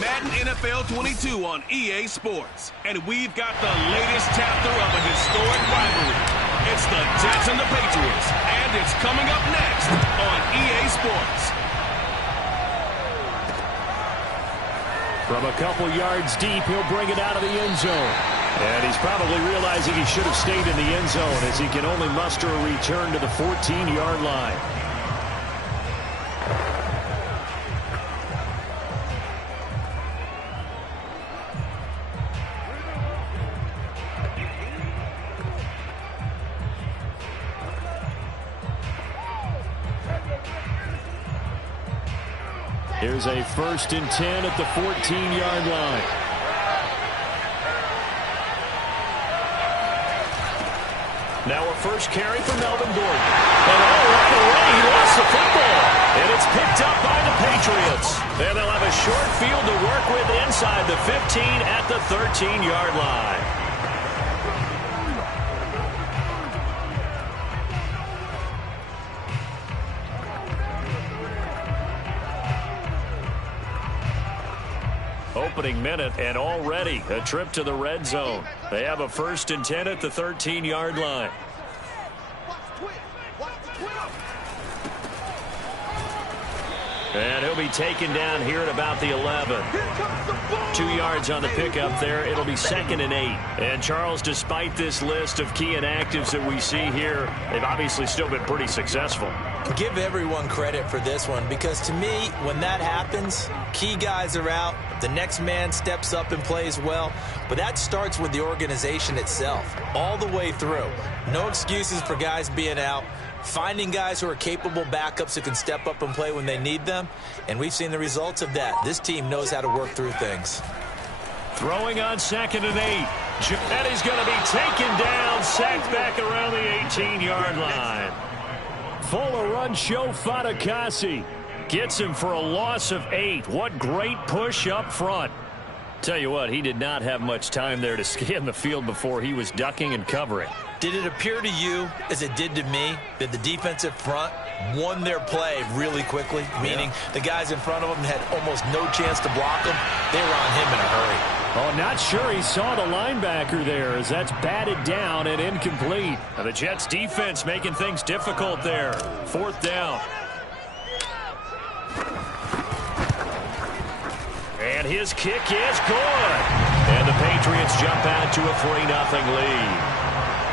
Madden NFL 22 on EA Sports. And we've got the latest chapter of a historic rivalry. It's the Jets and the Patriots. And it's coming up next on EA Sports. From a couple yards deep, he'll bring it out of the end zone. And he's probably realizing he should have stayed in the end zone as he can only muster a return to the 14-yard line. Here's a 1st and 10 at the 14-yard line. Now a first carry for Melvin Gordon. And all right away, he lost the football. And it's picked up by the Patriots. And they'll have a short field to work with inside the 15 at the 13-yard line. Opening minute, and already a trip to the red zone. They have a 1st and 10 at the 13-yard line. And he'll be taken down here at about the 11. 2 yards on the pickup there. It'll be 2nd and 8. And Charles, despite this list of key inactives that we see here, they've obviously still been pretty successful. Give everyone credit for this one, because to me, when that happens, key guys are out, the next man steps up and plays well, but that starts with the organization itself, all the way through. No excuses for guys being out, finding guys who are capable backups who can step up and play when they need them, and we've seen the results of that. This team knows how to work through things. Throwing on 2nd and 8. And he's going to be taken down, sacked back around the 18-yard line. Fuller run show Fatukasi. Gets him for a loss of 8. What great push up front. Tell you what, he did not have much time there to scan the field before he was ducking and covering. Did it appear to you, as it did to me, that the defensive front won their play really quickly? Meaning the guys in front of them had almost no chance to block him. They were on him in a hurry. Oh, not sure he saw the linebacker there as that's batted down and incomplete. Now the Jets defense making things difficult there. 4th down. And his kick is good. And the Patriots jump out to a 3-0 lead.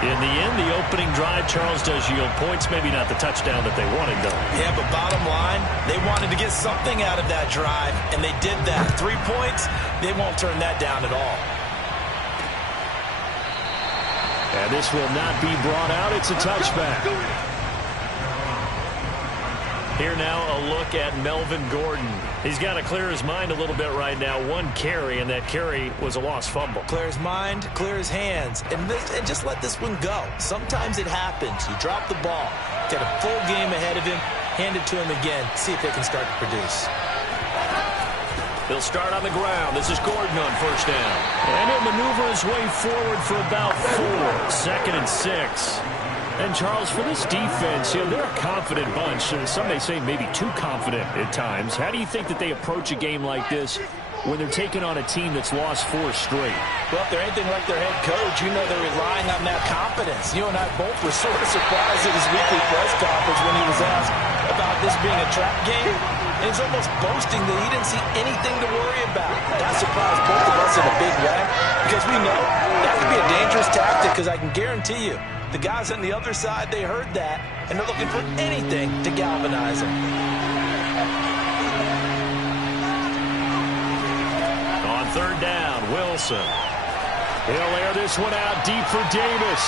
In the end, the opening drive, Charles, does yield points. Maybe not the touchdown that they wanted, though. Yeah, but bottom line, they wanted to get something out of that drive, and they did that. 3 points, they won't turn that down at all. And this will not be brought out. It's a touchback. Here now, a look at Melvin Gordon. He's got to clear his mind a little bit right now. 1 carry, and that carry was a lost fumble. Clear his mind, clear his hands, and just let this one go. Sometimes it happens. You drop the ball, got a full game ahead of him, hand it to him again, see if they can start to produce. He'll start on the ground. This is Gordon on 1st down. And he'll maneuver his way forward for about 4. 2nd and 6. And, Charles, for this defense, they're a confident bunch. Some may say maybe too confident at times. How do you think that they approach a game like this when they're taking on a team that's lost 4 straight? Well, if they're anything like their head coach, they're relying on that confidence. You and I both were sort of surprised at his weekly press conference when he was asked about this being a trap game. And he's almost boasting that he didn't see anything to worry about. That surprised both of us in a big way, because we know that could be a dangerous tactic, because I can guarantee you, the guys on the other side, they heard that, and they're looking for anything to galvanize them. On 3rd down, Wilson. He'll air this one out deep for Davis.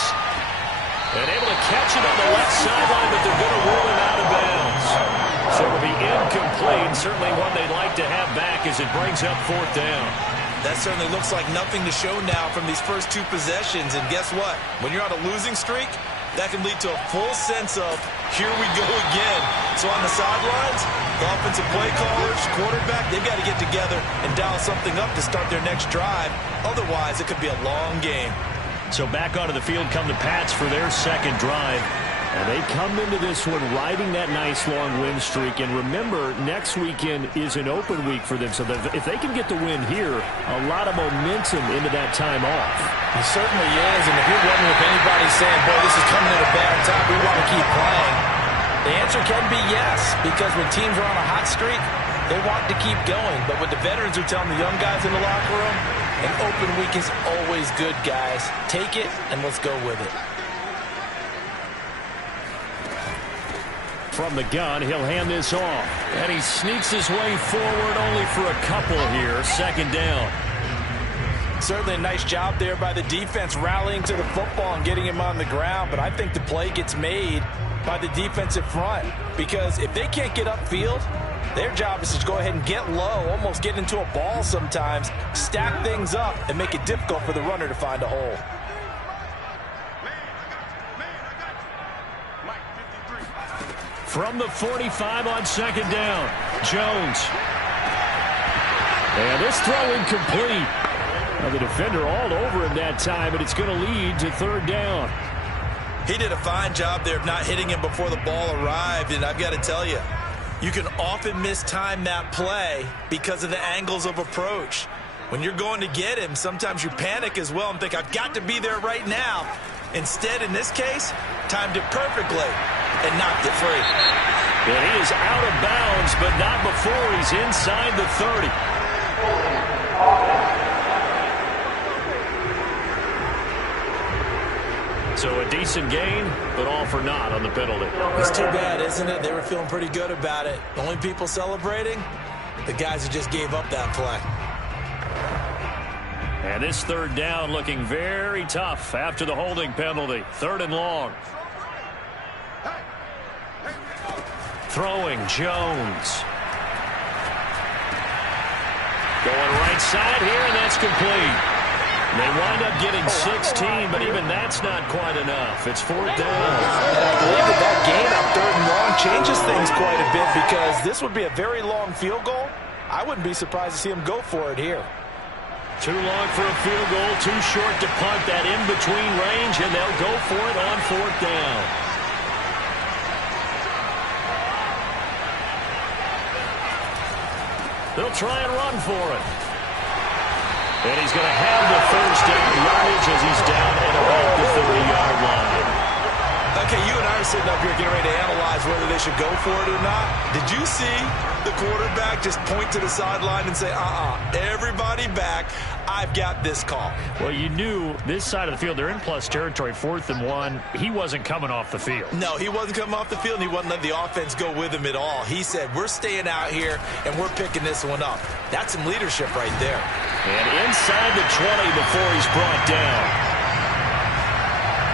And able to catch it on the left sideline, but they're going to rule it out of bounds. So it'll be incomplete. Certainly one they'd like to have back as it brings up 4th down. That certainly looks like nothing to show now from these first 2 possessions. And guess what? When you're on a losing streak, that can lead to a full sense of, here we go again. So on the sidelines, the offensive play callers, quarterback, they've got to get together and dial something up to start their next drive. Otherwise, it could be a long game. So back onto the field come the Pats for their 2nd drive. And they come into this one riding that nice long win streak. And remember, next weekend is an open week for them. So if they can get the win here, a lot of momentum into that time off. It certainly is. And if you're wondering if anybody's saying, boy, this is coming at a bad time, we want to keep playing, the answer can be yes. Because when teams are on a hot streak, they want to keep going. But what the veterans are telling the young guys in the locker room, an open week is always good, guys. Take it, and let's go with it. From the gun, he'll hand this off. And he sneaks his way forward only for a couple here. Second down. Certainly a nice job there by the defense rallying to the football and getting him on the ground. But I think the play gets made by the defensive front. Because if they can't get upfield, their job is to go ahead and get low, almost get into a ball sometimes, stack things up, and make it difficult for the runner to find a hole. From the 45 on second down, Jones. And this throw incomplete. Now the defender all over him that time, and it's going to lead to third down. He did a fine job there of not hitting him before the ball arrived, and I've got to tell you, you can often mistime that play because of the angles of approach. When you're going to get him, sometimes you panic as well and think, I've got to be there right now. Instead, in this case, timed it perfectly and knocked it free. And he is out of bounds, but not before he's inside the 30. So a decent gain, but all for naught on the penalty. It's too bad, isn't it? They were feeling pretty good about it. The only people celebrating, the guys who just gave up that play. And this third down looking very tough after the holding penalty. Third and long. Throwing, Jones. Going right side here, and that's complete. They wind up getting 16, but even that's not quite enough. It's fourth down. And I believe that gain on third and long changes things quite a bit because this would be a very long field goal. I wouldn't be surprised to see him go for it here. Too long for a field goal, too short to punt that in-between range, and they'll go for it on fourth down. They'll try and run for it. And he's going to have the first down yardage as he's down at about the 30-yard line. Okay, you and I are sitting up here getting ready to analyze whether they should go for it or not. Did you see the quarterback just point to the sideline and say, everybody back, I've got this call? Well, you knew this side of the field, they're in plus territory, 4th and 1. He wasn't coming off the field. No, he wasn't coming off the field, and he wasn't letting the offense go with him at all. He said, we're staying out here, and we're picking this one up. That's some leadership right there. And inside the 20 before he's brought down.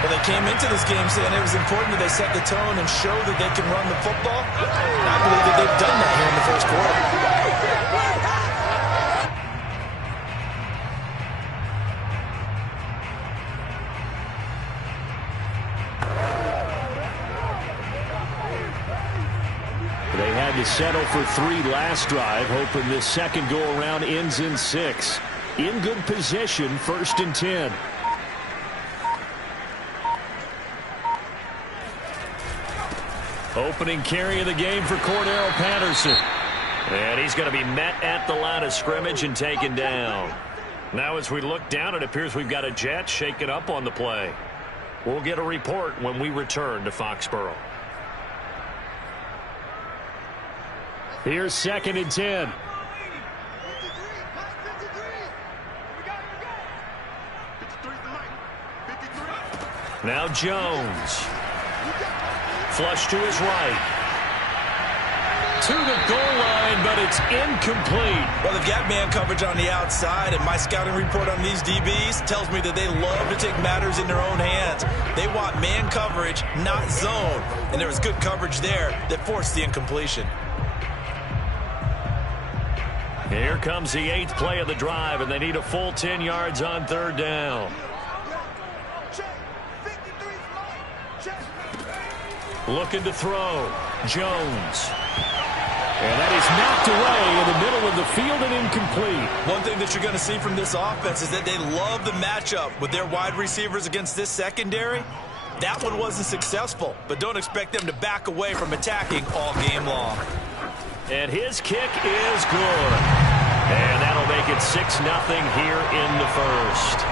Well, they came into this game saying it was important that they set the tone and show that they can run the football. And I believe that they've done that here in the first quarter. They had to settle for 3 last drive, hoping this second go-around ends in 6. In good position, 1st and 10. Opening carry of the game for Cordero Patterson. And he's going to be met at the line of scrimmage and taken down. Now as we look down, it appears we've got a jet shaken up on the play. We'll get a report when we return to Foxborough. Here's 2nd and 10. Now Jones. Flush to his right. To the goal line, but it's incomplete. Well, they've got man coverage on the outside, and my scouting report on these DBs tells me that they love to take matters in their own hands. They want man coverage, not zone. And there was good coverage there that forced the incompletion. Here comes the 8th play of the drive, and they need a full 10 yards on 3rd down. Looking to throw. Jones. And that is knocked away in the middle of the field and incomplete. One thing that you're going to see from this offense is that they love the matchup with their wide receivers against this secondary. That one wasn't successful, but don't expect them to back away from attacking all game long. And his kick is good. And that'll make it 6-0 here in the first.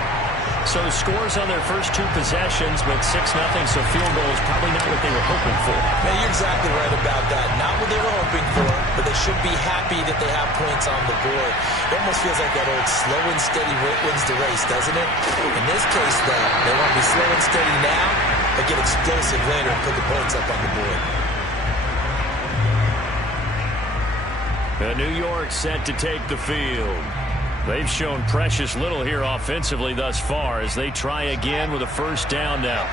So scores on their first two possessions, but 6-0, so field goal is probably not what they were hoping for. Man, you're exactly right about that. Not what they were hoping for, but they should be happy that they have points on the board. It almost feels like that old slow and steady wins the race, doesn't it? In this case, though, they want to be slow and steady now, but get explosive later and put the points up on the board. New York set to take the field. They've shown precious little here offensively thus far as they try again with a first down now.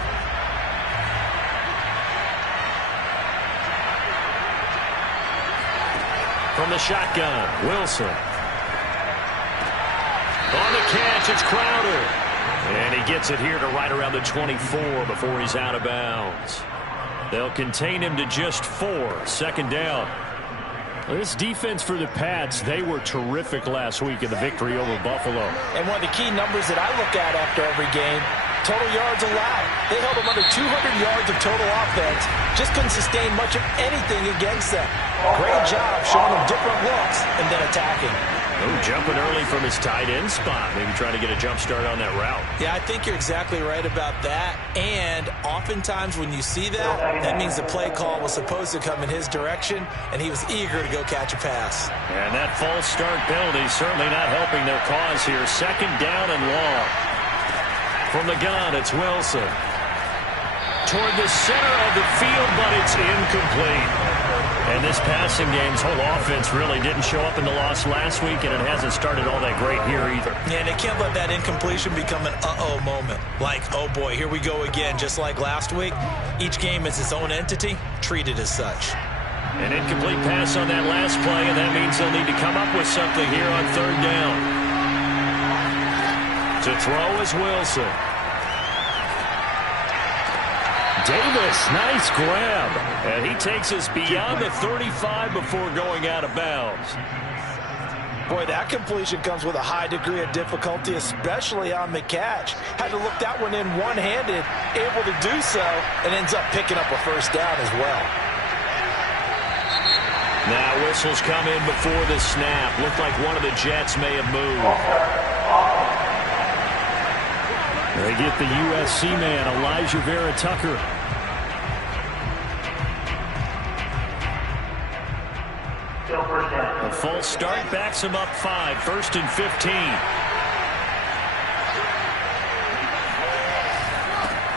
From the shotgun, Wilson. On the catch, it's Crowder. And he gets it here to right around the 24 before he's out of bounds. They'll contain him to just 4, second down. This defense for the Pats, they were terrific last week in the victory over Buffalo. And one of the key numbers that I look at after every game, total yards allowed. They held them under 200 yards of total offense. Just couldn't sustain much of anything against them. Great job showing them different looks and then attacking. Oh, jumping early from his tight end spot. Maybe trying to get a jump start on that route. Yeah, I think you're exactly right about that. And oftentimes when you see that, that means the play call was supposed to come in his direction, and he was eager to go catch a pass. And that false start penalty certainly not helping their cause here. Second down and long. From the gun, it's Wilson. Toward the center of the field, but it's incomplete. And this passing game's whole offense really didn't show up in the loss last week, and it hasn't started all that great here either. Yeah, and they can't let that incompletion become an uh-oh moment. Like, oh boy, here we go again, just like last week. Each game is its own entity, treated as such. An incomplete pass on that last play, and that means they'll need to come up with something here on third down. To throw is Wilson. Davis, nice grab. And he takes us beyond the 35 before going out of bounds. Boy, that completion comes with a high degree of difficulty, especially on the catch. Had to look that one in one-handed, able to do so, and ends up picking up a first down as well. Now whistles come in before the snap. Looked like one of the Jets may have moved. They get the USC man, Elijah Vera-Tucker. A false start backs him up 5, 1st and 15.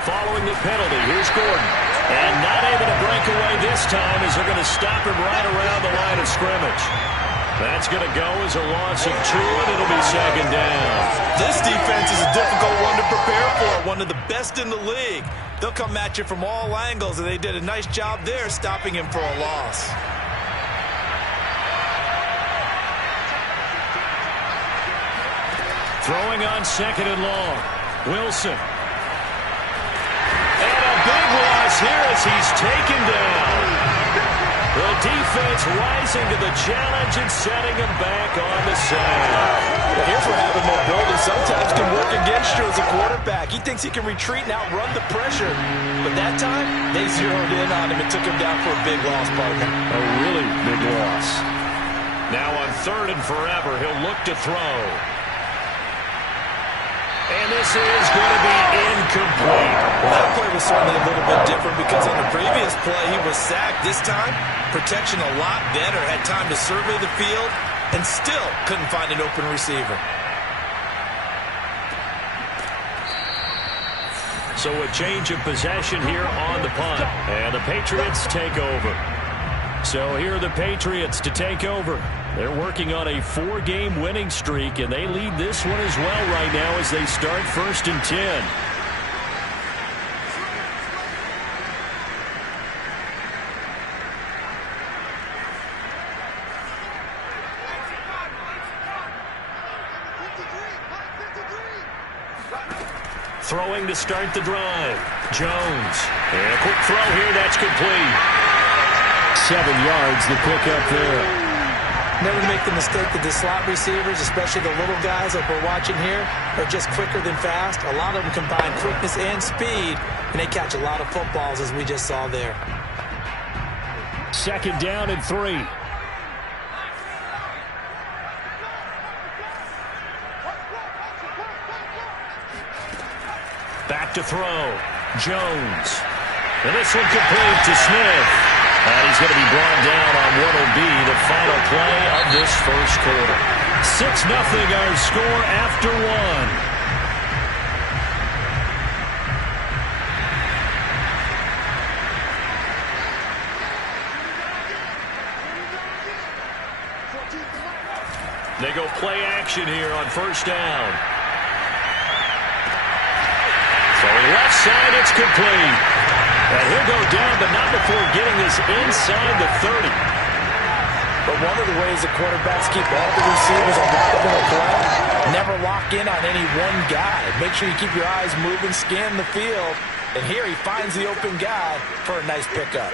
Following the penalty, here's Gordon. And not able to break away this time as they're going to stop him right around the line of scrimmage. That's going to go as a loss of 2, and it'll be second down. This defense is a difficult one to prepare for, one of the best in the league. They'll come at you from all angles, and they did a nice job there stopping him for a loss. Throwing on second and long. Wilson. And a big loss here as he's taken down. The defense rising to the challenge and setting him back on the side. Well, here's where having mobility sometimes can work against you as a quarterback. He thinks he can retreat and outrun the pressure. But that time, they zeroed in on him and took him down for a big loss, partner. A really big loss. Now on 3rd and forever, he'll look to throw. And this is going to be incomplete. Well, that play was certainly a little bit different because on the previous play, he was sacked. This time, protection a lot better. Had time to survey the field and still couldn't find an open receiver. So a change of possession here on the punt. And the Patriots take over. So here are the Patriots to take over. They're working on a 4-game winning streak, and they lead this one as well right now as they start 1st and 10. Throwing to start the drive. Jones. And a quick throw here. That's complete. 7 yards the pick up there. Never make the mistake that the slot receivers, especially the little guys like we're watching here, are just quicker than fast. A lot of them combine quickness and speed, and they catch a lot of footballs, as we just saw there. 2nd down and 3. Back to throw. Jones. And this one complete to Smith. And he's going to be brought down on what will be the final play of this first quarter. 6-0 our score after 1. They go play action here on 1st down. Throwing left side, it's complete. And he'll go down, but not before getting this inside the 30. But one of the ways the quarterbacks keep all the receivers alive in a play, never lock in on any one guy. Make sure you keep your eyes moving, scan the field. And here he finds the open guy for a nice pickup.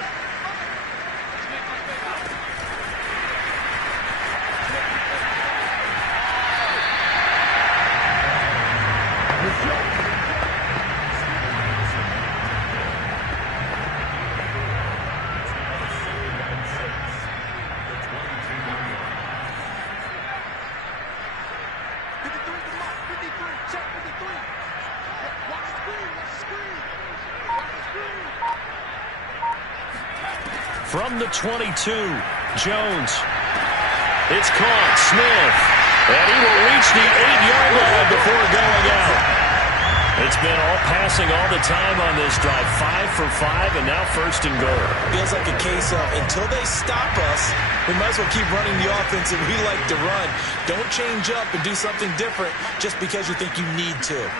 From the 22, Jones. It's caught. Smith. And he will reach the 8-yard line before going out. It's been all passing all the time on this drive. 5 for 5, and now 1st and goal. Feels like a case of until they stop us, we might as well keep running the offense that we like to run. Don't change up and do something different just because you think you need to.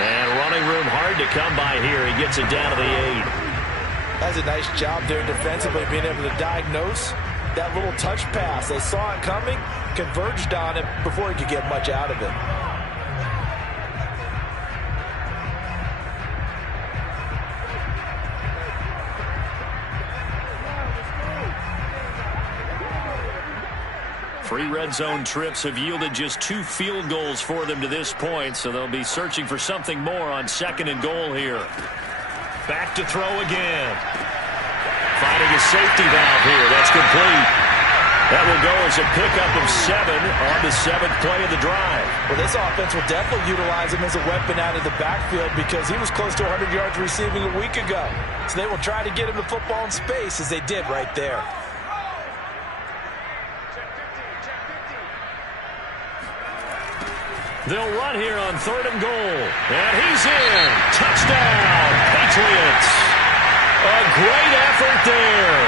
And running room hard to come by here. He gets it down to the 8. That's a nice job there defensively, being able to diagnose that little touch pass. They saw it coming, converged on it before he could get much out of it. Three red zone trips have yielded just 2 field goals for them to this point, so they'll be searching for something more on 2nd and goal here. Back to throw again. Finding a safety valve here. That's complete. That will go as a pickup of 7 on the 7th play of the drive. Well, this offense will definitely utilize him as a weapon out of the backfield because he was close to 100 yards receiving a week ago. So they will try to get him the football in space as they did right there. They'll run here on 3rd and goal. And he's in. Touchdown, Patriots. A great effort there.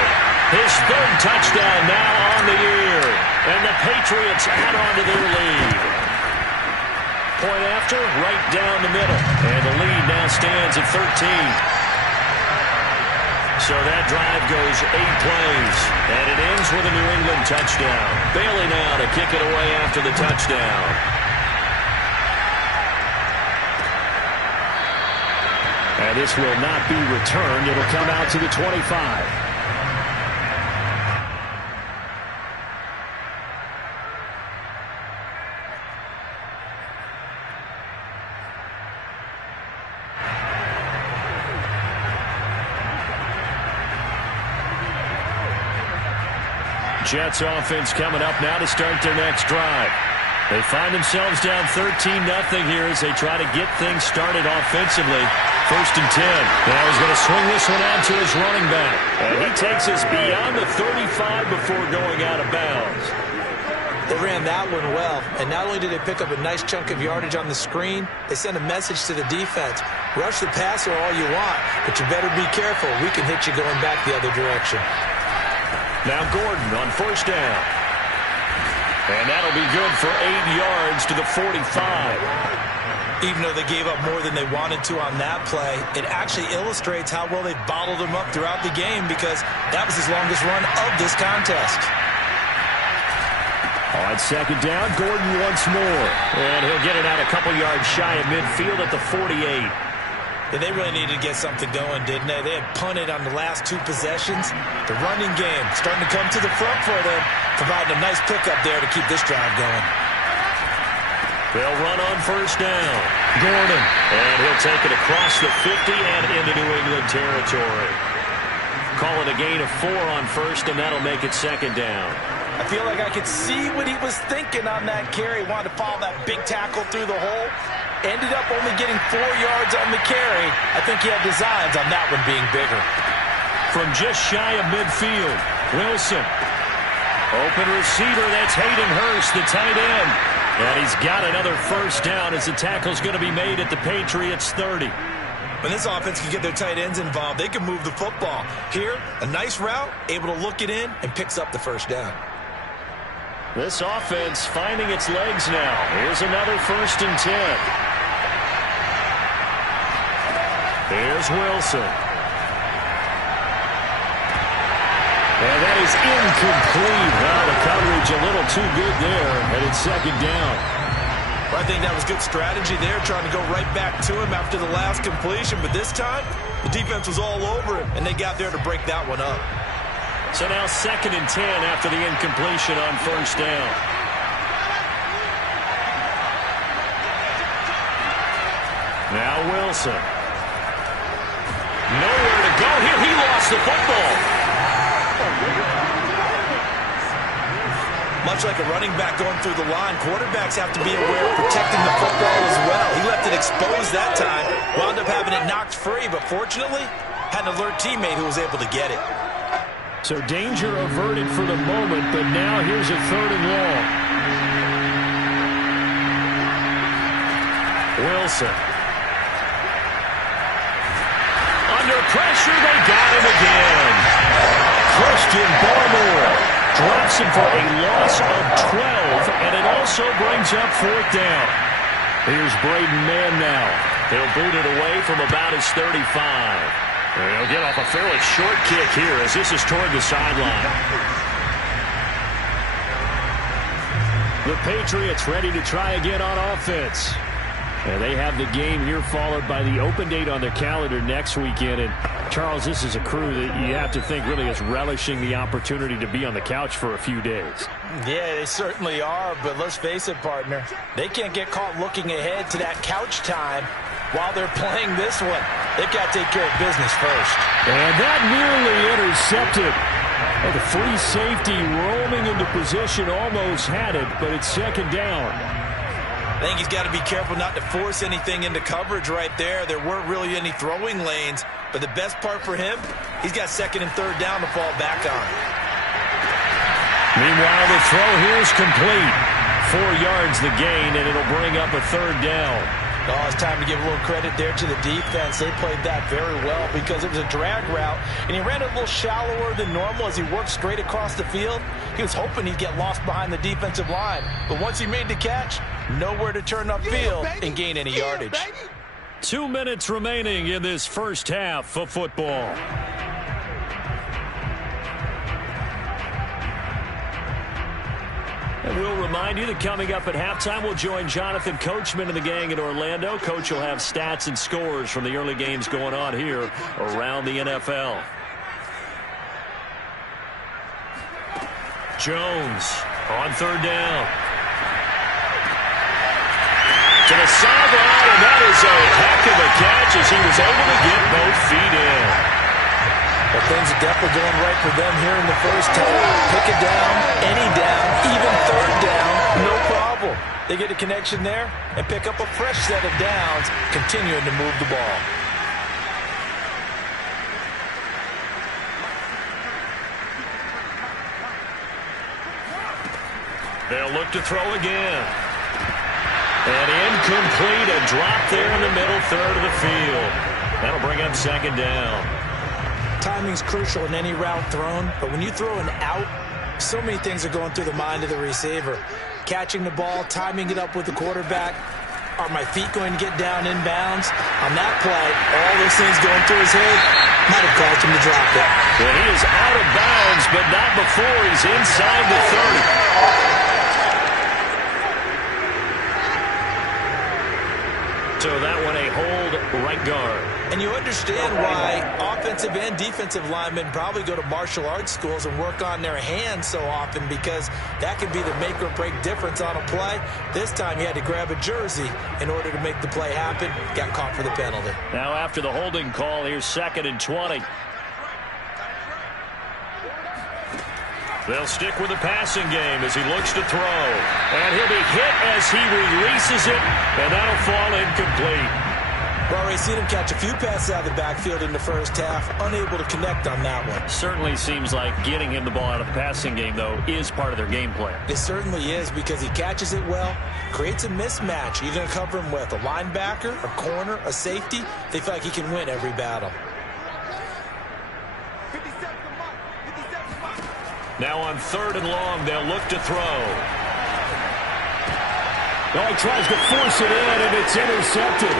His 3rd touchdown now on the year. And the Patriots add on to their lead. Point after, right down the middle. And the lead now stands at 13. So that drive goes 8 plays. And it ends with a New England touchdown. Bailey now to kick it away after the touchdown. And this will not be returned. It'll come out to the 25. Jets offense coming up now to start their next drive. They find themselves down 13-0 here as they try to get things started offensively. 1st and 10. Now he's going to swing this one out to his running back. And he takes us beyond the 35 before going out of bounds. They ran that one well. And not only did they pick up a nice chunk of yardage on the screen, they sent a message to the defense. Rush the passer all you want, but you better be careful. We can hit you going back the other direction. Now Gordon on 1st down. And that'll be good for 8 yards to the 45. Even though they gave up more than they wanted to on that play, it actually illustrates how well they bottled him up throughout the game because that was his longest run of this contest. On 2nd down, Gordon once more. And he'll get it out a couple yards shy of midfield at the 48. Yeah, they really needed to get something going, didn't they? They had punted on the last 2 possessions. The running game starting to come to the front for them, providing a nice pickup there to keep this drive going. They'll run on first down. Gordon. And he'll take it across the 50 and into New England territory. Call it a gain of 4 on first, and that'll make it second down. I feel like I could see what he was thinking on that carry. Wanted to follow that big tackle through the hole. Ended up only getting 4 yards on the carry. I think he had designs on that one being bigger. From just shy of midfield, Wilson. Open receiver, that's Hayden Hurst, the tight end. And he's got another first down as the tackle's going to be made at the Patriots 30. When this offense can get their tight ends involved, they can move the football. Here, a nice route, able to look it in, and picks up the first down. This offense finding its legs now. Here's another 1st and 10. Here's Wilson. And that is incomplete. Well, the coverage a little too good there, and it's second down. Well, I think that was good strategy there, trying to go right back to him after the last completion. But this time, the defense was all over him, and they got there to break that one up. So now 2nd and 10 after the incompletion on first down. Now Wilson. Nowhere to go here. He lost the football. Much like a running back going through the line, quarterbacks have to be aware of protecting the football as well. He left it exposed that time, wound up having it knocked free, but fortunately, had an alert teammate who was able to get it. So danger averted for the moment, but now here's a 3rd and long. Wilson. Under pressure, they got him again. Christian Barmore drops him for a loss of 12, and it also brings up 4th down. Here's Braden Mann now. They'll boot it away from about his 35. They'll get off a fairly short kick here as this is toward the sideline. The Patriots ready to try again on offense. And they have the game here followed by the open date on their calendar next weekend. And, Charles, this is a crew that you have to think really is relishing the opportunity to be on the couch for a few days. Yeah, they certainly are, but let's face it, partner. They can't get caught looking ahead to that couch time while they're playing this one. They've got to take care of business first. And that nearly intercepted. Oh, the free safety roaming into position almost had it, but it's second down. I think he's got to be careful not to force anything into coverage right there. There weren't really any throwing lanes, but the best part for him, he's got 2nd and 3rd down to fall back on. Meanwhile, the throw here is complete. 4 yards the gain, and it'll bring up a 3rd down. Oh, it's time to give a little credit there to the defense. They played that very well because it was a drag route, and he ran a little shallower than normal as he worked straight across the field. He was hoping he'd get lost behind the defensive line, but once he made the catch, nowhere to turn upfield and gain any yardage. 2 minutes remaining in this first half of football. And we'll remind you that coming up at halftime, we'll join Jonathan Coachman and the gang in Orlando. Coach will have stats and scores from the early games going on here around the NFL. Jones on 3rd down. To the sideline, and that is a heck of a catch as he was able to get both feet in. Well, things are definitely going right for them here in the first half. Pick it down, any down, even 3rd down, no problem. They get a connection there and pick up a fresh set of downs, continuing to move the ball. They'll look to throw again. And incomplete, a drop there in the middle 3rd of the field. That'll bring up 2nd down. Timing's crucial in any route thrown, but when you throw an out, so many things are going through the mind of the receiver. Catching the ball, timing it up with the quarterback. Are my feet going to get down inbounds? On that play, all those things going through his head might have caused him to drop it. Well, he is out of bounds, but not before he's inside the 30. So that one a hold right guard. And you understand why offensive and defensive linemen probably go to martial arts schools and work on their hands so often, because that can be the make or break difference on a play. This time he had to grab a jersey in order to make the play happen. Got caught for the penalty. Now after the holding call, here's 2nd and 20. They'll stick with the passing game as he looks to throw. And he'll be hit as he releases it, and that'll fall incomplete. We've already seen him catch a few passes out of the backfield in the first half, unable to connect on that one. Certainly seems like getting him the ball out of the passing game, though, is part of their game plan. It certainly is, because he catches it well, creates a mismatch. You're going to cover him with a linebacker, a corner, a safety. They feel like he can win every battle. Now on 3rd and long, they'll look to throw. Oh, he tries to force it in, and it's intercepted.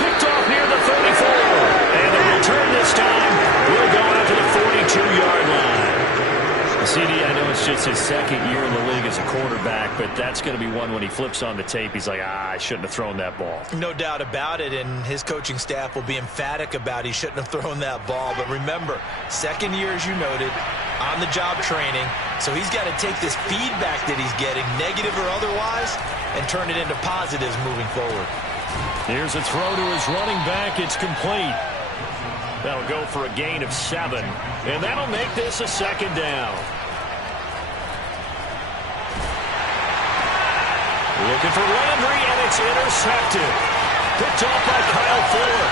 Picked off near the 34. And the return this time will go out to the 42-yard line. CD, I know it's just his 2nd year in the league as a quarterback, but that's going to be one when he flips on the tape. He's like, I shouldn't have thrown that ball. No doubt about it, and his coaching staff will be emphatic about he shouldn't have thrown that ball. But remember, 2nd year, as you noted, on-the-job training, so he's got to take this feedback that he's getting, negative or otherwise, and turn it into positives moving forward. Here's a throw to his running back. It's complete. That'll go for a gain of 7, and that'll make this a 2nd down. Looking for Landry, and it's intercepted. Picked off by Kyle Fuller.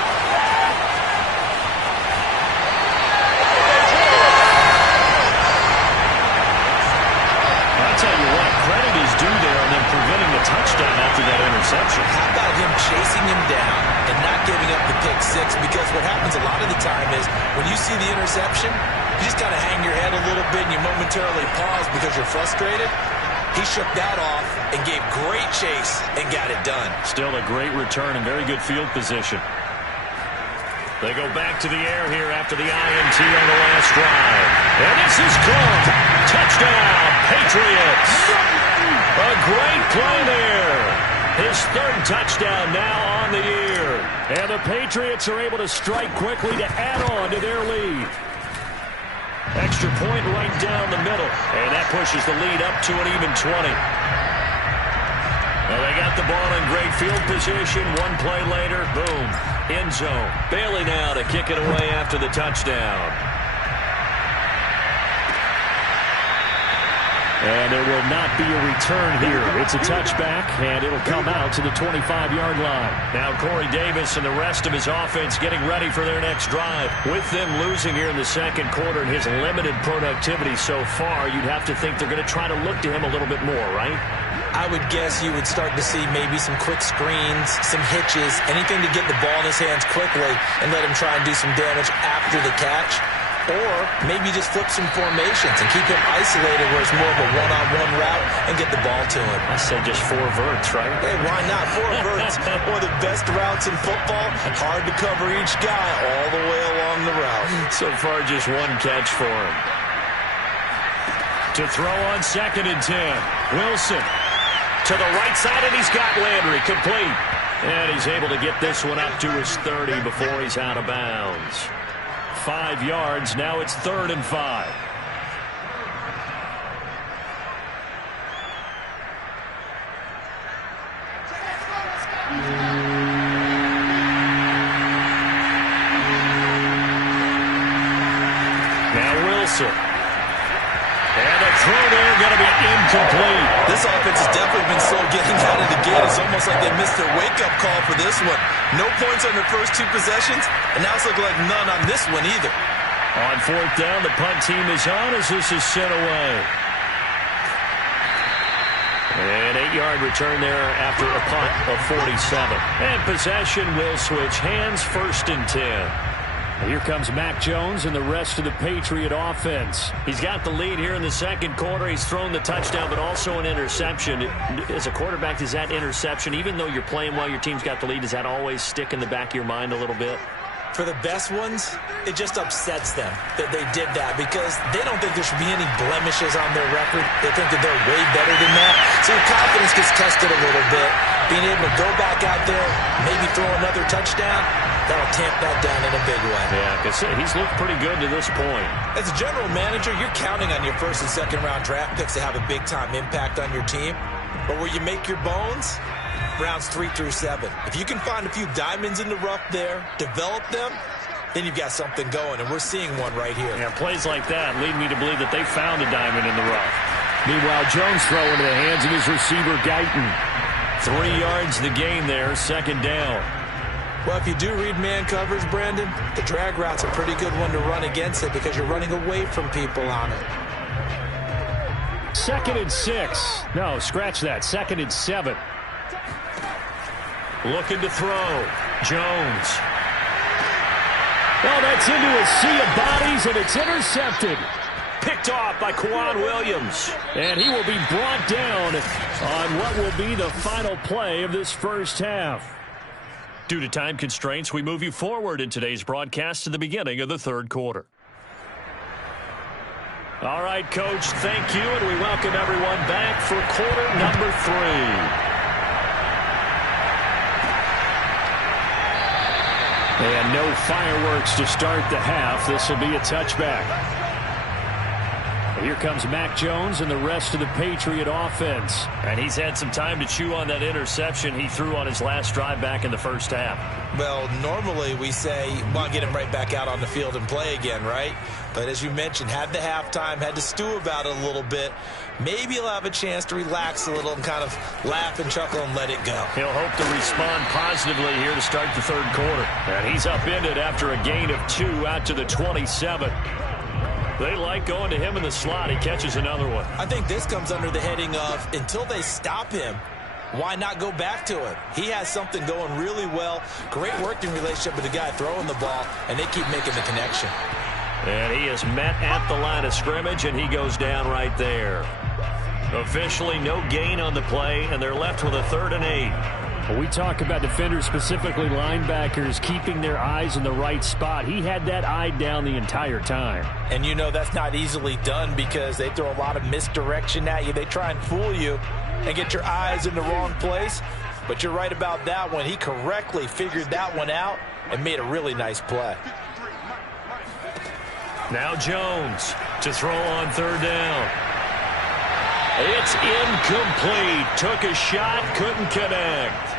I'll tell you what, credit is due there on them preventing the touchdown after that interception. How about him chasing him down and not giving up the pick six? Because what happens a lot of the time is when you see the interception, you just kind of hang your head a little bit and you momentarily pause because you're frustrated. He shook that off and gave great chase and got it done. Still a great return and very good field position. They go back to the air here after the INT on the last drive. And this is caught. Touchdown, Patriots. A great play there. His 3rd touchdown now on the year. And the Patriots are able to strike quickly to add on to their lead. Extra point right down the middle. And that pushes the lead up to an even 20. Well, they got the ball in great field position. One play later, boom, end zone. Bailey now to kick it away after the touchdown. And there will not be a return here. It's a touchback, and it'll come out to the 25-yard line. Now Corey Davis and the rest of his offense getting ready for their next drive. With them losing here in the 2nd quarter and his limited productivity so far, you'd have to think they're going to try to look to him a little bit more, right? I would guess you would start to see maybe some quick screens, some hitches, anything to get the ball in his hands quickly and let him try and do some damage after the catch. Or maybe just flip some formations and keep him isolated where it's more of a one-on-one route and get the ball to him. I said just 4 verts, right? Hey, why not? 4 verts. One of the best routes in football. Hard to cover each guy all the way along the route. So far, just 1 catch for him. To throw on 2nd and 10. Wilson to the right side, and he's got Landry complete. And he's able to get this one up to his 30 before he's out of bounds. 5 yards. Now it's 3rd and 5. Now Wilson. And the throw there going to be incomplete. This offense has definitely been slow getting out of the gate. It's almost like they missed their wake-up call for this one. No points on their first 2 possessions, and now it's looking like none on this one either. On 4th down, the punt team is on as this is sent away. An 8-yard return there after a punt of 47. And possession will switch hands, 1st and 10. Here comes Mac Jones and the rest of the Patriot offense. He's got the lead here in the 2nd quarter. He's thrown the touchdown, but also an interception. As a quarterback, does that interception, even though you're playing well, your team's got the lead, does that always stick in the back of your mind a little bit? For the best ones, it just upsets them that they did that because they don't think there should be any blemishes on their record. They think that they're way better than that. So confidence gets tested a little bit. Being able to go back out there, maybe throw another touchdown, that'll tamp that down in a big way. Yeah, because he's looked pretty good to this point. As a general manager, you're counting on your first and second round draft picks to have a big-time impact on your team. But where you make your bones, rounds 3 through 7. If you can find a few diamonds in the rough there, develop them, then you've got something going, and we're seeing one right here. Yeah, plays like that lead me to believe that they found a diamond in the rough. Meanwhile, Jones throwing into the hands of his receiver, Guyton. 3 yards the gain there, second down. Well, if you do read man coverage, Brandon, the drag route's a pretty good one to run against it because you're running away from people on it. 2nd and 6. No, scratch that. 2nd and 7. Looking to throw. Jones. Well, that's into a sea of bodies, and it's intercepted. Picked off by Kwan Williams. And he will be brought down on what will be the final play of this first half. Due to time constraints, we move you forward in today's broadcast to the beginning of the third quarter. All right, Coach, thank you, and we welcome everyone back for quarter number 3. And no fireworks to start the half. This will be a touchback. Here comes Mac Jones and the rest of the Patriot offense. And he's had some time to chew on that interception he threw on his last drive back in the first half. Well, normally we say, well, get him right back out on the field and play again, right? But as you mentioned, had the halftime, had to stew about it a little bit. Maybe he'll have a chance to relax a little and kind of laugh and chuckle and let it go. He'll hope to respond positively here to start the third quarter. And he's upended after a gain of 2 out to the 27. They like going to him in the slot. He catches another one. I think this comes under the heading of until they stop him, why not go back to him? He has something going really well. Great working relationship with the guy throwing the ball, and they keep making the connection. And he is met at the line of scrimmage, and he goes down right there. Officially no gain on the play, and they're left with a 3rd and 8. Well, we talk about defenders, specifically linebackers, keeping their eyes in the right spot. He had that eye down the entire time. And you know that's not easily done because they throw a lot of misdirection at you. They try and fool you and get your eyes in the wrong place. But you're right about that one. He correctly figured that one out and made a really nice play. Now Jones to throw on 3rd down. It's incomplete. Took a shot, couldn't connect.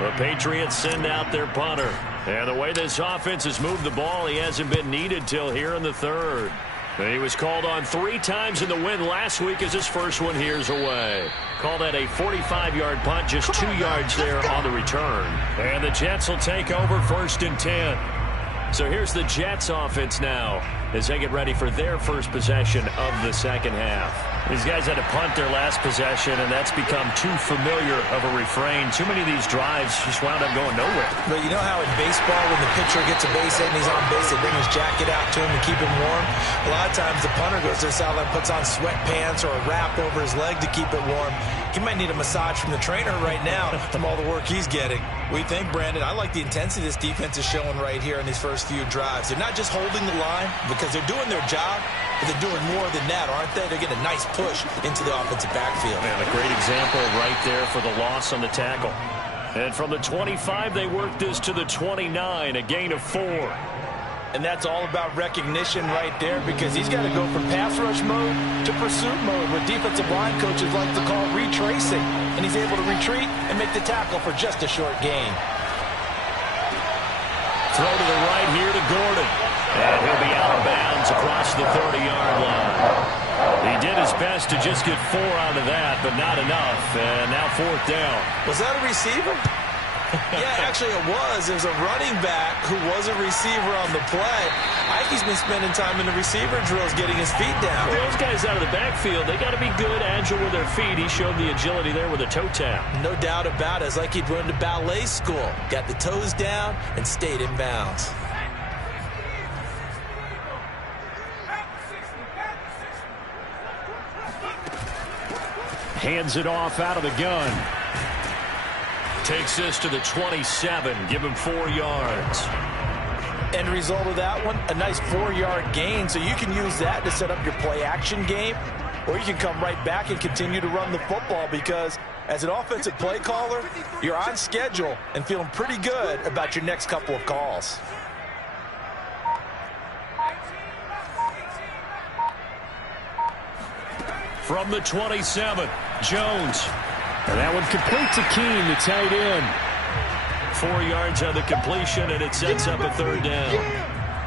The Patriots send out their punter. And the way this offense has moved the ball, he hasn't been needed till here in the 3rd. And he was called on 3 times in the win last week as his first one here's away. Call that a 45-yard punt, just 2 yards there on the return. And the Jets will take over 1st and 10. So here's the Jets offense now as they get ready for their first possession of the second half. These guys had to punt their last possession, and that's become too familiar of a refrain. Too many of these drives just wound up going nowhere. But you know how in baseball, when the pitcher gets a base hit and he's on base, they bring his jacket out to him and keep him warm? A lot of times the punter goes to the sideline, puts on sweatpants or a wrap over his leg to keep it warm. He might need a massage from the trainer right now from all the work he's getting. What do you think, Brandon? I like the intensity this defense is showing right here in these first few drives. They're not just holding the line because they're doing their job, but they're doing more than that, aren't they? They're getting a nice push into the offensive backfield. And a great example right there for the loss on the tackle. And from the 25, they work this to the 29, a gain of 4. And that's all about recognition right there because he's got to go from pass rush mode to pursuit mode, what defensive line coaches like to call retracing. And he's able to retreat and make the tackle for just a short gain. Throw to the right here to Gordon. And he'll be out of bounds across the 30-yard line. He did his best to just get 4 out of that, but not enough. And now 4th down. Was that a receiver? Yeah, actually it was. There's a running back who was a receiver on the play. Ike's been spending time in the receiver drills getting his feet down. Well, those guys out of the backfield, they got to be good, agile with their feet. He showed the agility there with a toe tap. No doubt about it. It's like he'd run to ballet school. Got the toes down and stayed in bounds. Hands it off out of the gun. Takes this to the 27. Give him 4 yards. End result of that one, a nice 4-yard gain, so you can use that to set up your play-action game, or you can come right back and continue to run the football because as an offensive play caller, you're on schedule and feeling pretty good about your next couple of calls. From the 27, Jones. And that one complete to Keene, the tight end. 4 yards on the completion, and it sets up a 3rd down.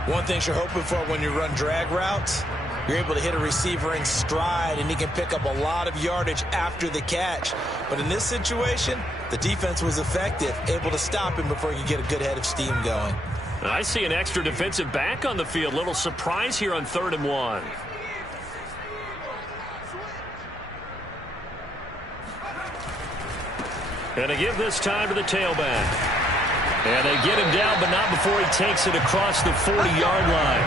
One thing you're hoping for when you run drag routes, you're able to hit a receiver in stride, and he can pick up a lot of yardage after the catch. But in this situation, the defense was effective, able to stop him before he could get a good head of steam going. And I see an extra defensive back on the field. Little surprise here on 3rd and 1. And they give this time to the tailback. And they get him down, but not before he takes it across the 40-yard line.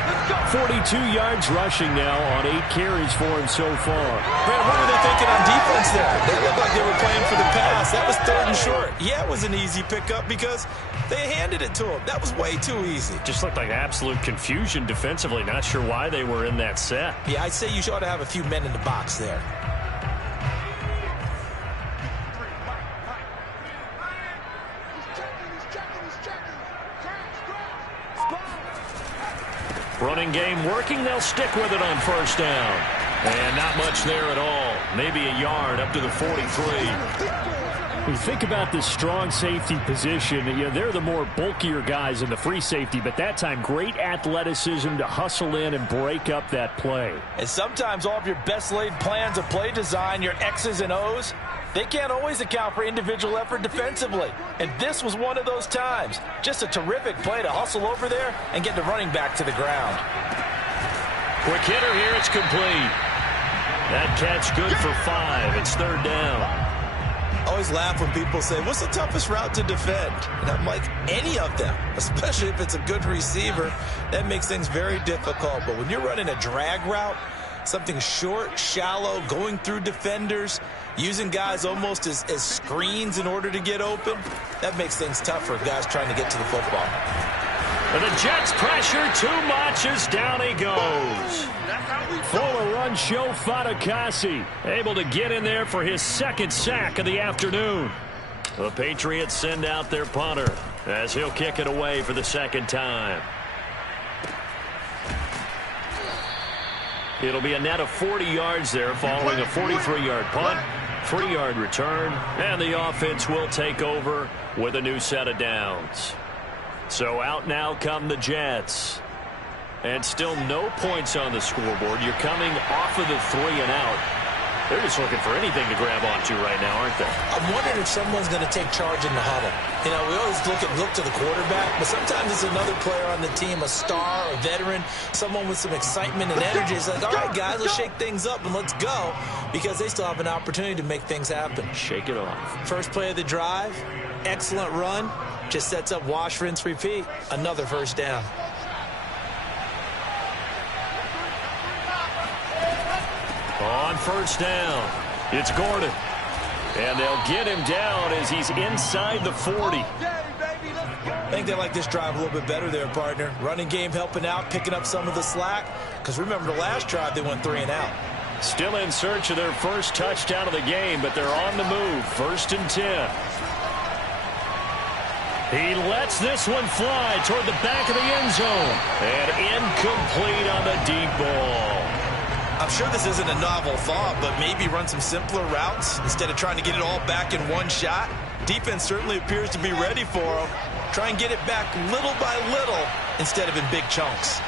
42 yards rushing now on 8 carries for him so far. Brad, what were they thinking on defense there? They looked like they were playing for the pass. That was 3rd and short. Yeah, it was an easy pickup because they handed it to him. That was way too easy. Just looked like absolute confusion defensively. Not sure why they were in that set. Yeah, I'd say you ought to have a few men in the box there. Running game working. They'll stick with it on 1st down. And not much there at all. Maybe a yard up to the 43. You think about this strong safety position, they're the more bulkier guys in the free safety, but that time great athleticism to hustle in and break up that play. And sometimes all of your best laid plans of play design, your X's and O's, they can't always account for individual effort defensively. And this was one of those times. Just a terrific play to hustle over there and get the running back to the ground. Quick hitter here, it's complete. That catch good for 5. It's 3rd down. I always laugh when people say, what's the toughest route to defend? And I'm like, any of them, especially if it's a good receiver. That makes things very difficult. But when you're running a drag route, something short, shallow, going through defenders, using guys almost as screens in order to get open, that makes things tough for guys trying to get to the football. And the Jets pressure too much as down he goes. Fuller run show Fatukasi, able to get in there for his 2nd sack of the afternoon. The Patriots send out their punter as he'll kick it away for the 2nd time. It'll be a net of 40 yards there following a 43-yard punt, 3-yard return, and the offense will take over with a new set of downs. So out now come the Jets. And still no points on the scoreboard. You're coming off of the 3 and out. They're just looking for anything to grab onto right now, aren't they? I'm wondering if someone's going to take charge in the huddle. You know, we always look to the quarterback, but sometimes it's another player on the team, a star, a veteran, someone with some excitement and energy. It's like, all right, guys, let's shake things up and let's go, because they still have an opportunity to make things happen. Shake it off. First play of the drive, excellent run, just sets up wash, rinse, repeat. Another 1st down. On 1st down, it's Gordon. And they'll get him down as he's inside the 40. I think they like this drive a little bit better there, partner. Running game helping out, picking up some of the slack. Because remember, the last drive, they went 3 and out. Still in search of their first touchdown of the game, but they're on the move. 1st and 10. He lets this one fly toward the back of the end zone. And incomplete on the deep ball. I'm sure this isn't a novel thought, but maybe run some simpler routes instead of trying to get it all back in one shot. Defense certainly appears to be ready for him. Try and get it back little by little instead of in big chunks.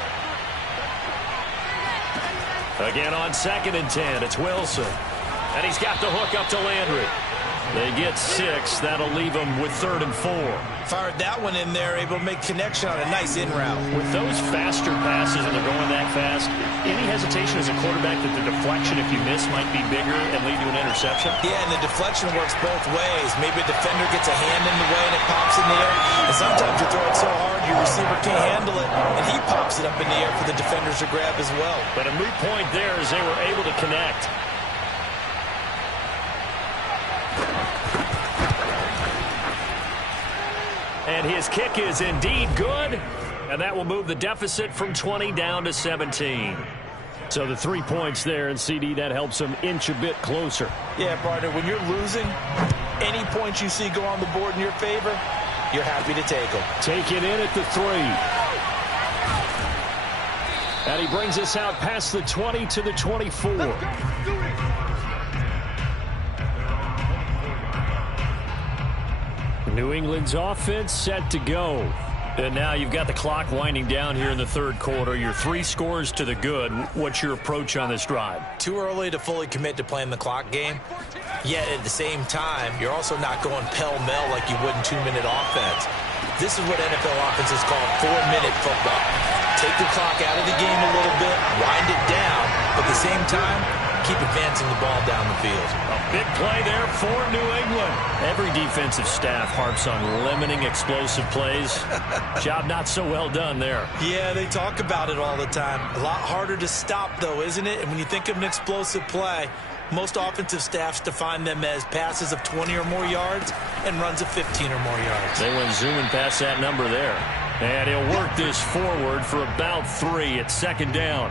Again on 2nd and 10, it's Wilson. And he's got the hook up to Landry. They get 6. That'll leave them with 3rd and 4. Fired that one in there, able to make connection on a nice in route. With those faster passes and they're going that fast, any hesitation as a quarterback that the deflection, if you miss, might be bigger and lead to an interception? Yeah, and the deflection works both ways. Maybe a defender gets a hand in the way and it pops in the air. And sometimes you throw it so hard your receiver can't handle it, and he pops it up in the air for the defenders to grab as well. But a moot point there as they were able to connect. And his kick is indeed good. And that will move the deficit from 20 down to 17. So the 3 points there, and CD, that helps them inch a bit closer. Yeah, partner, when you're losing, any points you see go on the board in your favor, you're happy to take them. Taken in at the 3. And he brings us out past the 20 to the 24. New England's offense set to go. And now you've got the clock winding down here in the third quarter. You're 3 scores to the good. What's your approach on this drive? Too early to fully commit to playing the clock game. Yet at the same time, you're also not going pell-mell like you would in 2-minute offense. This is what NFL offenses call 4-minute football. Take the clock out of the game a little bit, wind it down, but at the same time, keep advancing the ball down the field. A big play there for New England. Every defensive staff harps on limiting explosive plays. Job not so well done there. Yeah, they talk about it all the time. A lot harder to stop, though, isn't it? And when you think of an explosive play, most offensive staffs define them as passes of 20 or more yards and runs of 15 or more yards. They went zooming past that number there. And he'll work this forward for about 3 at second down.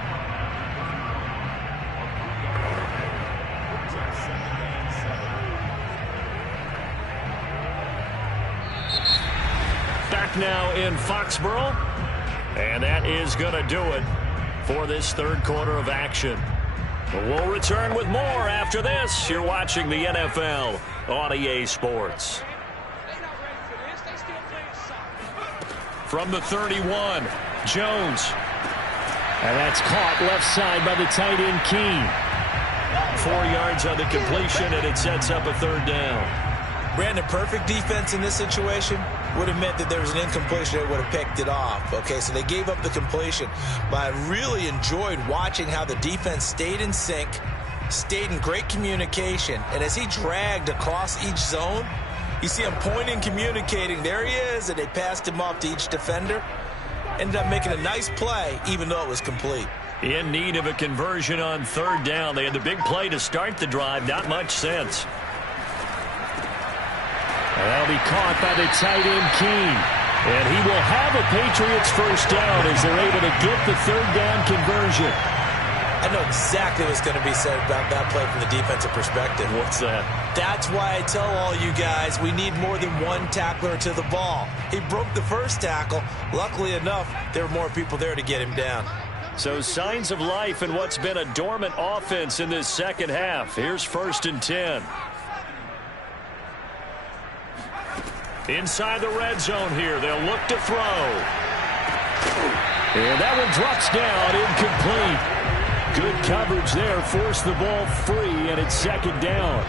Back now in Foxborough. And that is going to do it for this third quarter of action. We'll return with more after this. You're watching the NFL on EA Sports. From the 31, Jones. And that's caught left side by the tight end, Keene. 4 yards on the completion, and it sets up a third down. Brandon, perfect defense in this situation would have meant that there was an incompletion that would have picked it off. Okay, so they gave up the completion. But I really enjoyed watching how the defense stayed in sync, stayed in great communication, and as he dragged across each zone, you see him pointing, communicating. There he is, and they passed him off to each defender. Ended up making a nice play, even though it was complete. In need of a conversion on third down. They had the big play to start the drive. Not much sense. And that'll be caught by the tight end, Keene. And he will have a Patriots first down as they're able to get the third down conversion. I know exactly what's going to be said about that play from the defensive perspective. What's that? That's why I tell all you guys we need more than one tackler to the ball. He broke the first tackle. Luckily enough, there were more people there to get him down. So signs of life in what's been a dormant offense in this second half. Here's 1st and 10. Inside the red zone here. They'll look to throw. And that one drops down, incomplete. Good coverage there, forced the ball free, and it's second down.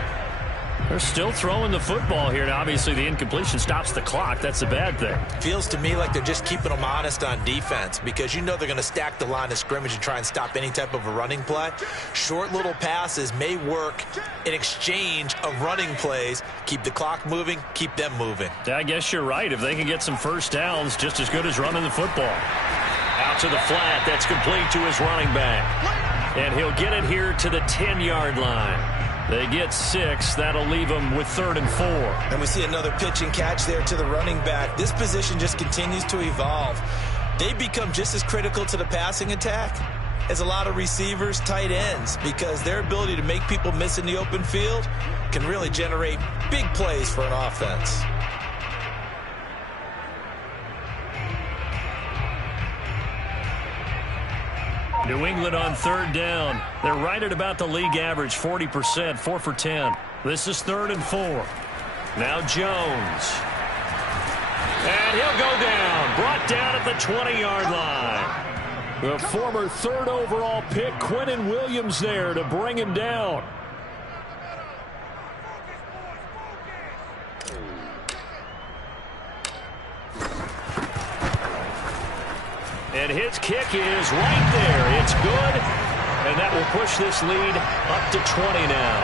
They're still throwing the football here. Now, obviously, the incompletion stops the clock. That's a bad thing. Feels to me like they're just keeping them honest on defense because you know they're going to stack the line of scrimmage and try and stop any type of a running play. Short little passes may work in exchange of running plays. Keep the clock moving, keep them moving. I guess you're right. If they can get some first downs, just as good as running the football. Out to the flat. That's complete to his running back. And he'll get it here to the 10-yard line. They get 6. That'll leave them with 3rd and 4. And we see another pitch and catch there to the running back. This position just continues to evolve. They become just as critical to the passing attack as a lot of receivers, tight ends, because their ability to make people miss in the open field can really generate big plays for an offense. New England on third down. They're right at about the league average, 40%, 4 for 10. This is 3rd and 4. Now Jones. And he'll go down. Brought down at the 20-yard line. The former 3rd overall pick, Quentin Williams, there to bring him down. And his kick is right there. It's good. And that will push this lead up to 20 now.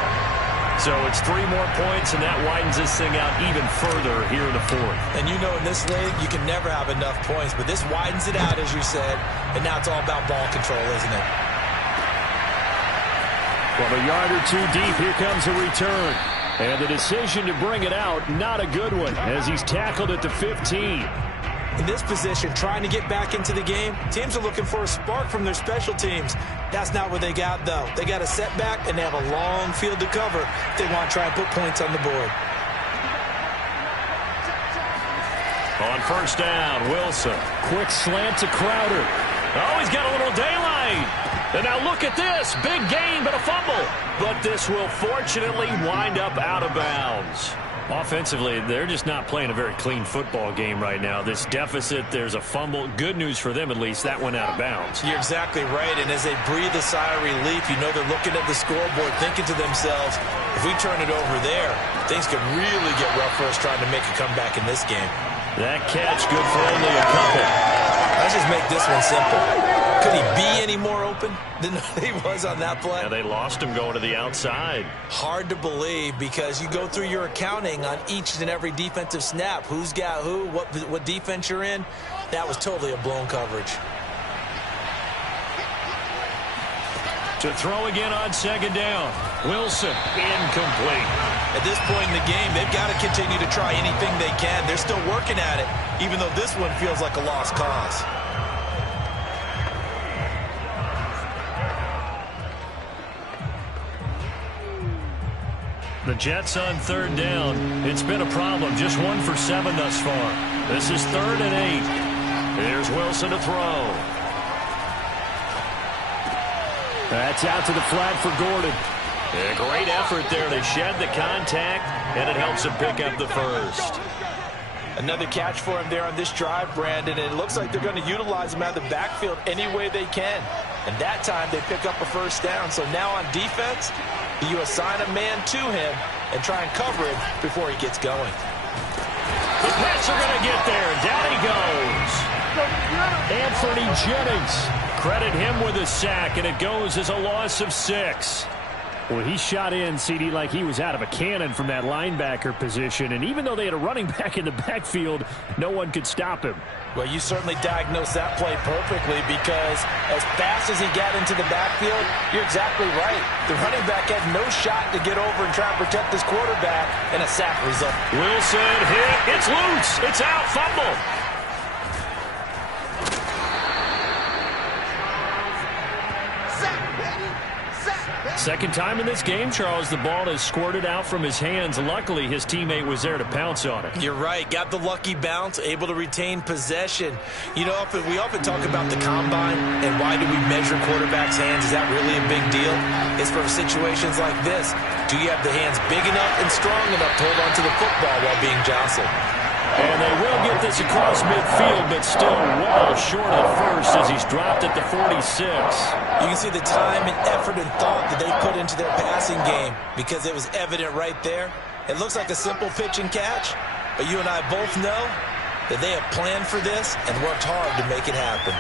So it's 3 more points, and that widens this thing out even further here in the 4th. And you know in this league, you can never have enough points. But this widens it out, as you said. And now it's all about ball control, isn't it? From a yard or 2 deep, here comes a return. And the decision to bring it out, not a good one, as he's tackled at the 15. In this position, trying to get back into the game, teams are looking for a spark from their special teams. That's not what they got, though. They got a setback, and they have a long field to cover if they want to try and put points on the board. On first down, Wilson. Quick slant to Crowder. Oh, he's got a little daylight. And now look at this. Big gain, but a fumble. But this will fortunately wind up out of bounds. Offensively, they're just not playing a very clean football game right now. This deficit, there's a fumble. Good news for them, at least. That went out of bounds. You're exactly right. And as they breathe a sigh of relief, you know they're looking at the scoreboard, thinking to themselves, if we turn it over there, things could really get rough for us trying to make a comeback in this game. That catch good for only a couple. Let's just make this one simple. Could he be any more open than he was on that play? Yeah, they lost him going to the outside. Hard to believe because you go through your accounting on each and every defensive snap. Who's got who, what defense you're in. That was totally a blown coverage. To throw again on second down. Wilson, incomplete. At this point in the game, they've got to continue to try anything they can. They're still working at it, even though this one feels like a lost cause. The Jets on third down. It's been a problem. Just 1 for 7 thus far. This is 3rd and 8. Here's Wilson to throw. That's out to the flat for Gordon. A great effort there to shed the contact, and it helps him pick up the first. Another catch for him there on this drive, Brandon, and it looks like they're going to utilize him out of the backfield any way they can. And that time they pick up a first down. So now on defense, you assign a man to him and try and cover him before he gets going. The Pats are going to get there. Down he goes. Anthony Jennings. Credit him with a sack, and it goes as a loss of 6. Well, he shot in, CD, like he was out of a cannon from that linebacker position. And even though they had a running back in the backfield, no one could stop him. Well, you certainly diagnosed that play perfectly because as fast as he got into the backfield, you're exactly right. The running back had no shot to get over and try and protect his quarterback, and a sack result. Wilson hit. It's loose. It's out. Fumble. Second time in this game, Charles, the ball has squirted out from his hands. Luckily, his teammate was there to pounce on it. You're right. Got the lucky bounce, able to retain possession. You know, we often talk about the combine and why do we measure quarterbacks' hands. Is that really a big deal? It's for situations like this. Do you have the hands big enough and strong enough to hold onto the football while being jostled? And they will get this across midfield, but still well short at first as he's dropped at the 46. You can see the time and effort and thought that they put into their passing game because it was evident right there. It looks like a simple pitch and catch, but you and I both know that they have planned for this and worked hard to make it happen.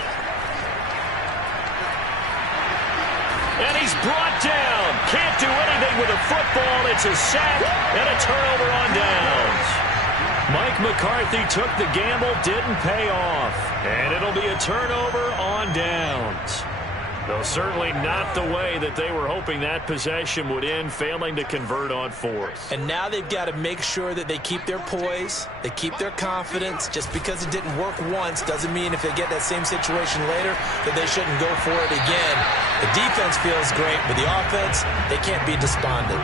And he's brought down. Can't do anything with a football. It's a sack and a turnover on downs. Mike McCarthy took the gamble, didn't pay off. And it'll be a turnover on downs. Though certainly not the way that they were hoping that possession would end, failing to convert on 4th. And now they've got to make sure that they keep their poise, they keep their confidence. Just because it didn't work once doesn't mean if they get that same situation later that they shouldn't go for it again. The defense feels great, but the offense, they can't be despondent.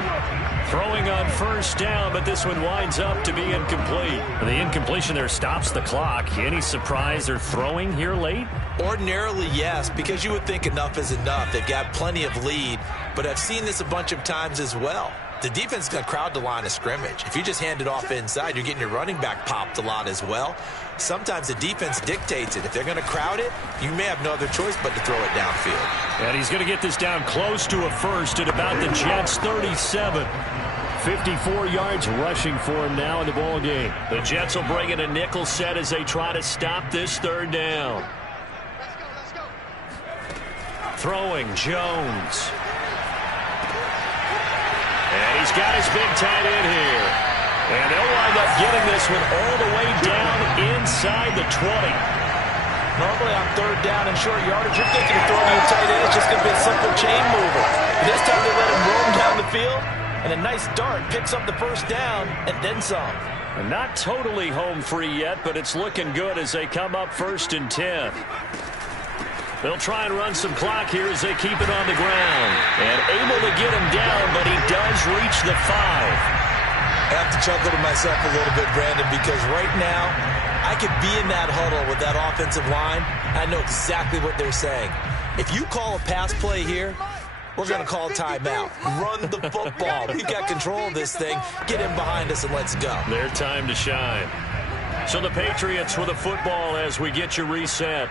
Throwing on first down, but this one winds up to be incomplete. The incompletion there stops the clock. Any surprise they're throwing here late? Ordinarily, yes, because you would think enough is enough. They've got plenty of lead, but I've seen this a bunch of times as well. The defense is going to crowd the line of scrimmage. If you just hand it off inside, you're getting your running back popped a lot as well. Sometimes the defense dictates it. If they're going to crowd it, you may have no other choice but to throw it downfield. And he's going to get this down close to a first at about the Jets' 37. 54 yards rushing for him now in the ball game. The Jets will bring in a nickel set as they try to stop this third down. Let's go. Throwing Jones. And he's got his big tight end here. And they'll wind up getting this one all the way down inside the 20. Normally on third down and short yardage, you're thinking of throwing your tight end. It's just going to be a simple chain mover. But this time they let him roam down the field. And a nice dart picks up the first down and then some. Not totally home free yet, but it's looking good as they come up 1st and 10. They'll try and run some clock here as they keep it on the ground. And able to get him down, but he does reach the 5. I have to chuckle to myself a little bit, Brandon, because right now I could be in that huddle with that offensive line. I know exactly what they're saying. If you call a pass play here, we're going to call timeout. Run the football. We've got control of this thing. Get him behind us and let's go. Their time to shine. So the Patriots with the football as we get you reset.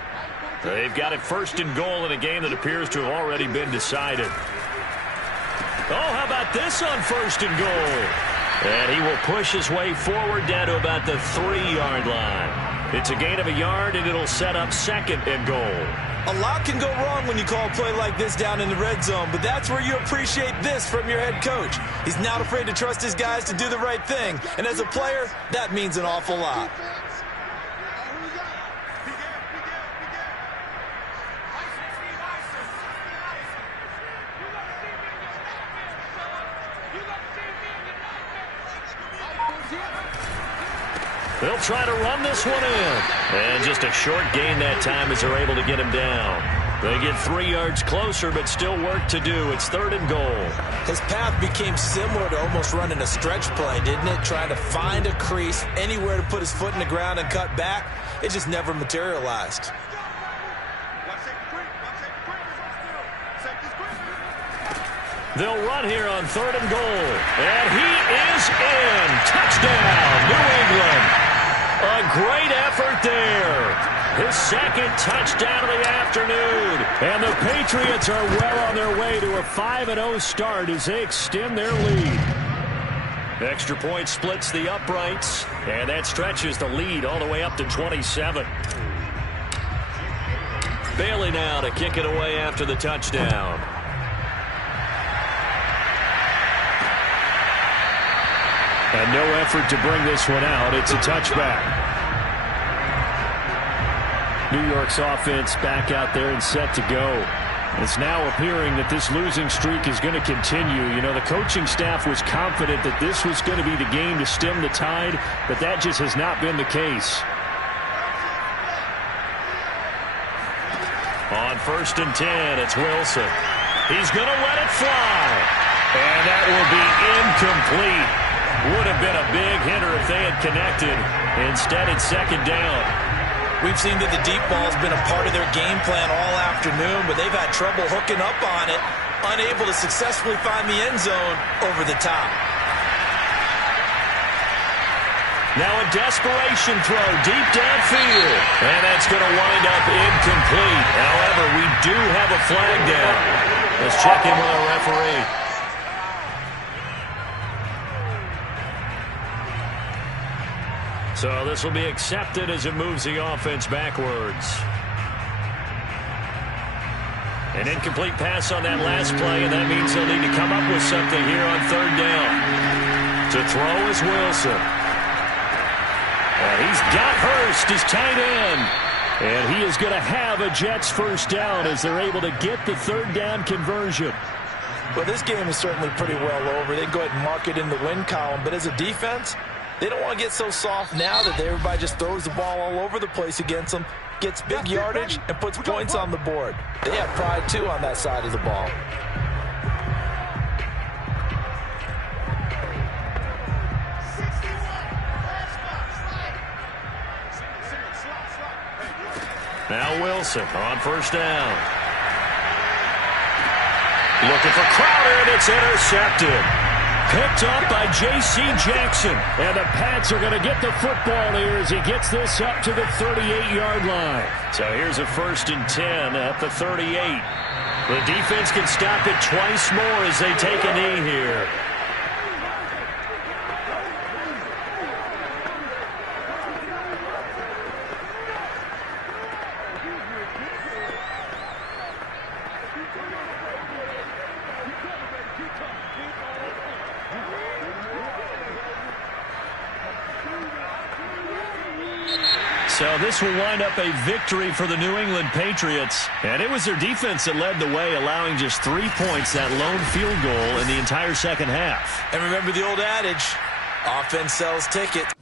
They've got it 1st and goal in a game that appears to have already been decided. Oh, how about this on 1st and goal? And he will push his way forward down to about the 3-yard line. It's a gain of a yard, and it'll set up 2nd and goal. A lot can go wrong when you call a play like this down in the red zone, but that's where you appreciate this from your head coach. He's not afraid to trust his guys to do the right thing, and as a player, that means an awful lot. They'll try to run this one in. And just a short gain that time as they're able to get him down. They get 3 yards closer, but still work to do. It's 3rd and goal. His path became similar to almost running a stretch play, didn't it? Trying to find a crease, anywhere to put his foot in the ground and cut back. It just never materialized. They'll run here on 3rd and goal. And he is in. Touchdown, New England. A great effort there. His 2nd touchdown of the afternoon. And the Patriots are well on their way to a 5-0 start as they extend their lead. Extra point splits the uprights. And that stretches the lead all the way up to 27. Bailey now to kick it away after the touchdown. And no effort to bring this one out. It's a touchback. New York's offense back out there and set to go. It's now appearing that this losing streak is going to continue. You know, the coaching staff was confident that this was going to be the game to stem the tide, but that just has not been the case. On 1st and 10, it's Wilson. He's going to let it fly. And that will be incomplete. Would have been a big hitter if they had connected. Instead, it's 2nd down. We've seen that the deep ball's been a part of their game plan all afternoon, but they've had trouble hooking up on it, unable to successfully find the end zone over the top. Now a desperation throw deep downfield. And that's going to wind up incomplete. However, we do have a flag down. Let's check in with our referee. So this will be accepted as it moves the offense backwards. An incomplete pass on that last play, and that means they'll need to come up with something here on 3rd down. To throw is Wilson. And he's got Hurst, his tight end. And he is going to have a Jets 1st down as they're able to get the 3rd down conversion. Well, this game is certainly pretty well over. They can go ahead and mark it in the win column, but as a defense, they don't want to get so soft now that everybody just throws the ball all over the place against them, gets big yardage, and puts points on the board. They have pride, too, on that side of the ball. Now Wilson on 1st down. Looking for Crowder, and it's intercepted. Picked up by J.C. Jackson. And the Pats are going to get the football here as he gets this up to the 38-yard line. So here's a 1st and 10 at the 38. The defense can stop it twice more as they take a knee here. So this will wind up a victory for the New England Patriots. And it was their defense that led the way, allowing just 3 points, that lone field goal in the entire second half. And remember the old adage, offense sells tickets.